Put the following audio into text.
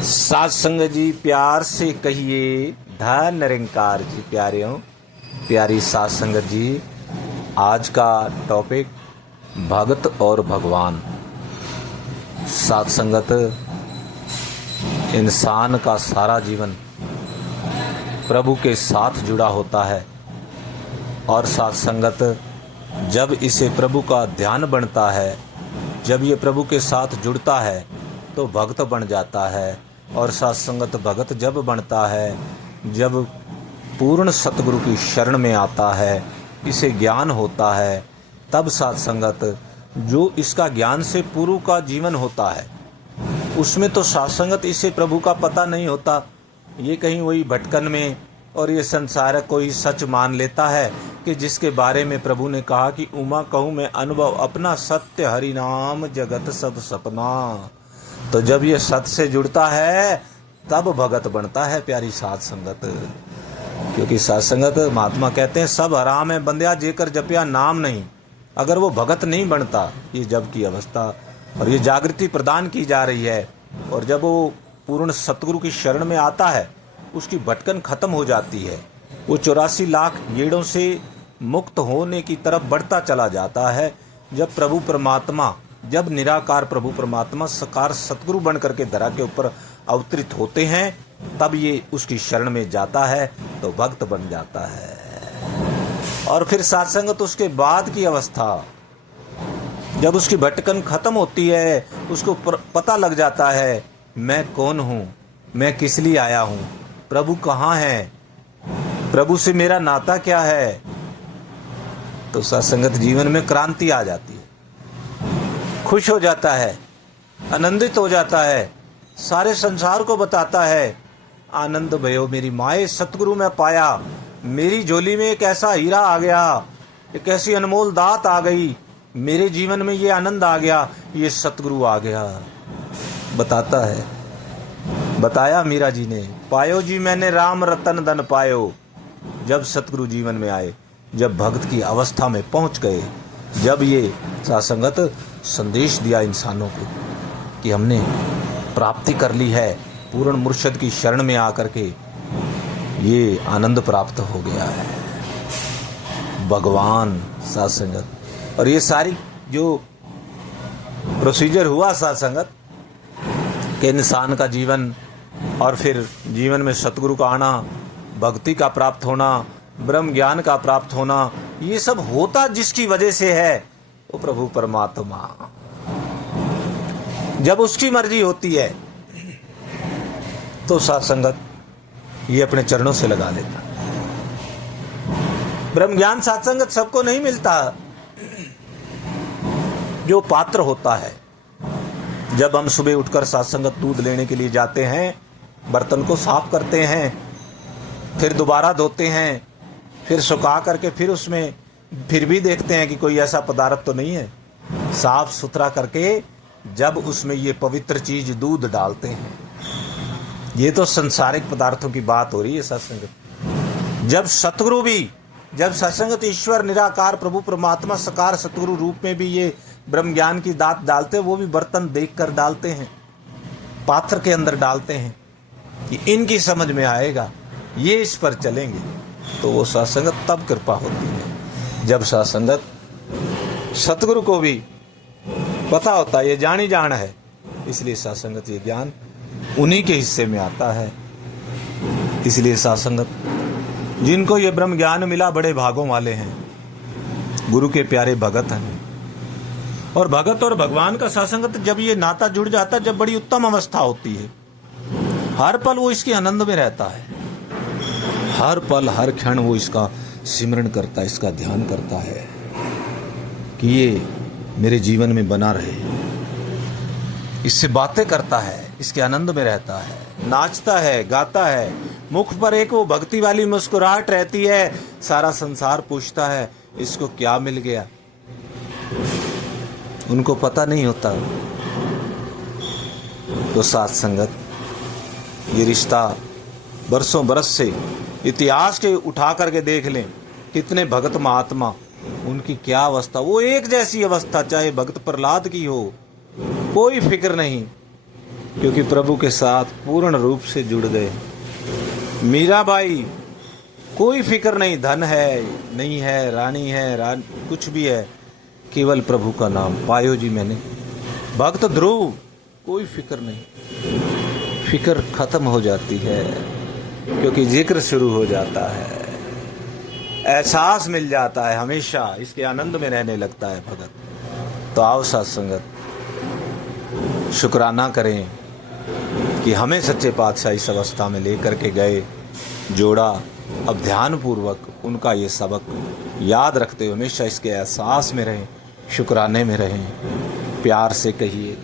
साध संगत जी प्यार से कहिए धन निरंकार जी। प्यारे प्यारी साध संगत जी, आज का टॉपिक भगत और भगवान। साध संगत, इंसान का सारा जीवन प्रभु के साथ जुड़ा होता है और साध संगत जब इसे प्रभु का ध्यान बनता है, जब ये प्रभु के साथ जुड़ता है तो भक्त बन जाता है। और साध संगत भगत जब बनता है, जब पूर्ण सतगुरु की शरण में आता है, इसे ज्ञान होता है, तब साध संगत जो इसका ज्ञान से पूर्व का जीवन होता है उसमें तो साध संगत इसे प्रभु का पता नहीं होता। ये कहीं वही भटकन में और ये संसार कोई सच मान लेता है कि जिसके बारे में प्रभु ने कहा कि उमा कहूँ मैं अनुभव अपना, सत्य हरि नाम जगत सब सपना। तो जब ये सत्य से जुड़ता है तब भगत बनता है प्यारी साध संगत। क्योंकि साध संगत महात्मा कहते हैं सब हराम है बंदिया जेकर जपिया नाम नहीं। अगर वो भगत नहीं बनता, ये जब की अवस्था और ये जागृति प्रदान की जा रही है, और जब वो पूर्ण सतगुरु की शरण में आता है उसकी भटकन खत्म हो जाती है। वो 84 लाख गेड़ों से मुक्त होने की तरफ बढ़ता चला जाता है। जब प्रभु परमात्मा, जब निराकार प्रभु परमात्मा साकार सतगुरु बन करके धरा के ऊपर अवतरित होते हैं, तब ये उसकी शरण में जाता है तो भक्त बन जाता है। और फिर साध संगत उसके बाद की अवस्था, जब उसकी भटकन खत्म होती है, उसको पता लग जाता है मैं कौन हूँ, मैं किस लिए आया हूँ, प्रभु कहाँ है, प्रभु से मेरा नाता क्या है, तो साध संगत जीवन में क्रांति आ जाती है। खुश हो जाता है, आनंदित हो जाता है, सारे संसार को बताता है आनंद भयो मेरी माए सतगुरु में पाया। मेरी झोली में एक ऐसा हीरा आ गया, एक ऐसी अनमोल दात आ गई, मेरे जीवन में ये आनंद आ गया, ये सतगुरु आ गया। बताता है, बताया मीरा जी ने, पायो जी मैंने राम रतन धन पायो। जब सतगुरु जीवन में आए, जब भक्त की अवस्था में पहुंच गए, जब ये साध संगत संदेश दिया इंसानों को कि हमने प्राप्ति कर ली है, पूर्ण मुर्शद की शरण में आकर के ये आनंद प्राप्त हो गया है। भगवान साध संगत, और ये सारी जो प्रोसीजर हुआ साध संगत कि इंसान का जीवन और फिर जीवन में सतगुरु का आना, भक्ति का प्राप्त होना, ब्रह्म ज्ञान का प्राप्त होना, ये सब होता जिसकी वजह से है वो प्रभु परमात्मा। जब उसकी मर्जी होती है तो साध संगत ये अपने चरणों से लगा लेता। ब्रह्म ज्ञान साध संगत सबको नहीं मिलता। जो पात्र होता है, जब हम सुबह उठकर साध संगत दूध लेने के लिए जाते हैं, बर्तन को साफ करते हैं, फिर दोबारा धोते हैं, फिर सुखा करके फिर उसमें फिर भी देखते हैं कि कोई ऐसा पदार्थ तो नहीं है, साफ सुथरा करके जब उसमें ये पवित्र चीज दूध डालते हैं। ये तो संसारिक पदार्थों की बात हो रही है सत्संगत। जब सतगुरु भी, जब सत्संगत ईश्वर निराकार प्रभु परमात्मा साकार सतगुरु रूप में भी ये ब्रह्म ज्ञान की दात डालते हैं, वो भी बर्तन देख कर डालते हैं, पात्र के अंदर डालते हैं कि इनकी समझ में आएगा, ये इस पर चलेंगे, तो वो सत्संगत तब कृपा होती है जब सत्संगत सतगुरु को भी पता होता है, ये जान ही जान है, इसलिए सत्संगत ये ज्ञान उन्हीं के हिस्से में आता है। इसलिए सत्संगत जिनको ये ब्रह्म ज्ञान मिला बड़े भागों वाले हैं, गुरु के प्यारे भगत हैं। और भगत और भगवान का सत्संगत जब ये नाता जुड़ जाता है, जब बड़ी उत्तम अवस्था होती है, हर पल वो इसके आनंद में रहता है, हर पल हर क्षण वो इसका सिमरण करता है, इसका ध्यान करता है कि ये मेरे जीवन में बना रहे, इससे बातें करता है, इसके आनंद में रहता है, नाचता है, गाता है, मुख पर एक वो भक्ति वाली मुस्कुराहट रहती है। सारा संसार पूछता है इसको क्या मिल गया, उनको पता नहीं होता। तो साध संगत ये रिश्ता बरसों बरस से इतिहास के उठा करके देख लें, कितने भगत महात्मा, उनकी क्या अवस्था, वो एक जैसी अवस्था, चाहे भक्त प्रहलाद की हो, कोई फिक्र नहीं, क्योंकि प्रभु के साथ पूर्ण रूप से जुड़ गए। मीराबाई, कोई फिक्र नहीं, धन है नहीं है, रानी है, कुछ भी है, केवल प्रभु का नाम पायो जी मैंने। भक्त ध्रुव, कोई फिक्र नहीं, फिक्र खत्म हो जाती है क्योंकि जिक्र शुरू हो जाता है, एहसास मिल जाता है, हमेशा इसके आनंद में रहने लगता है भगत। तो आओ साथ संगत, शुक्राना करें कि हमें सच्चे पातशाह इस अवस्था में लेकर के गए, जोड़ा। अब ध्यानपूर्वक उनका ये सबक याद रखते हुए हमेशा इसके एहसास में रहें, शुक्राने में रहें। प्यार से कहिए।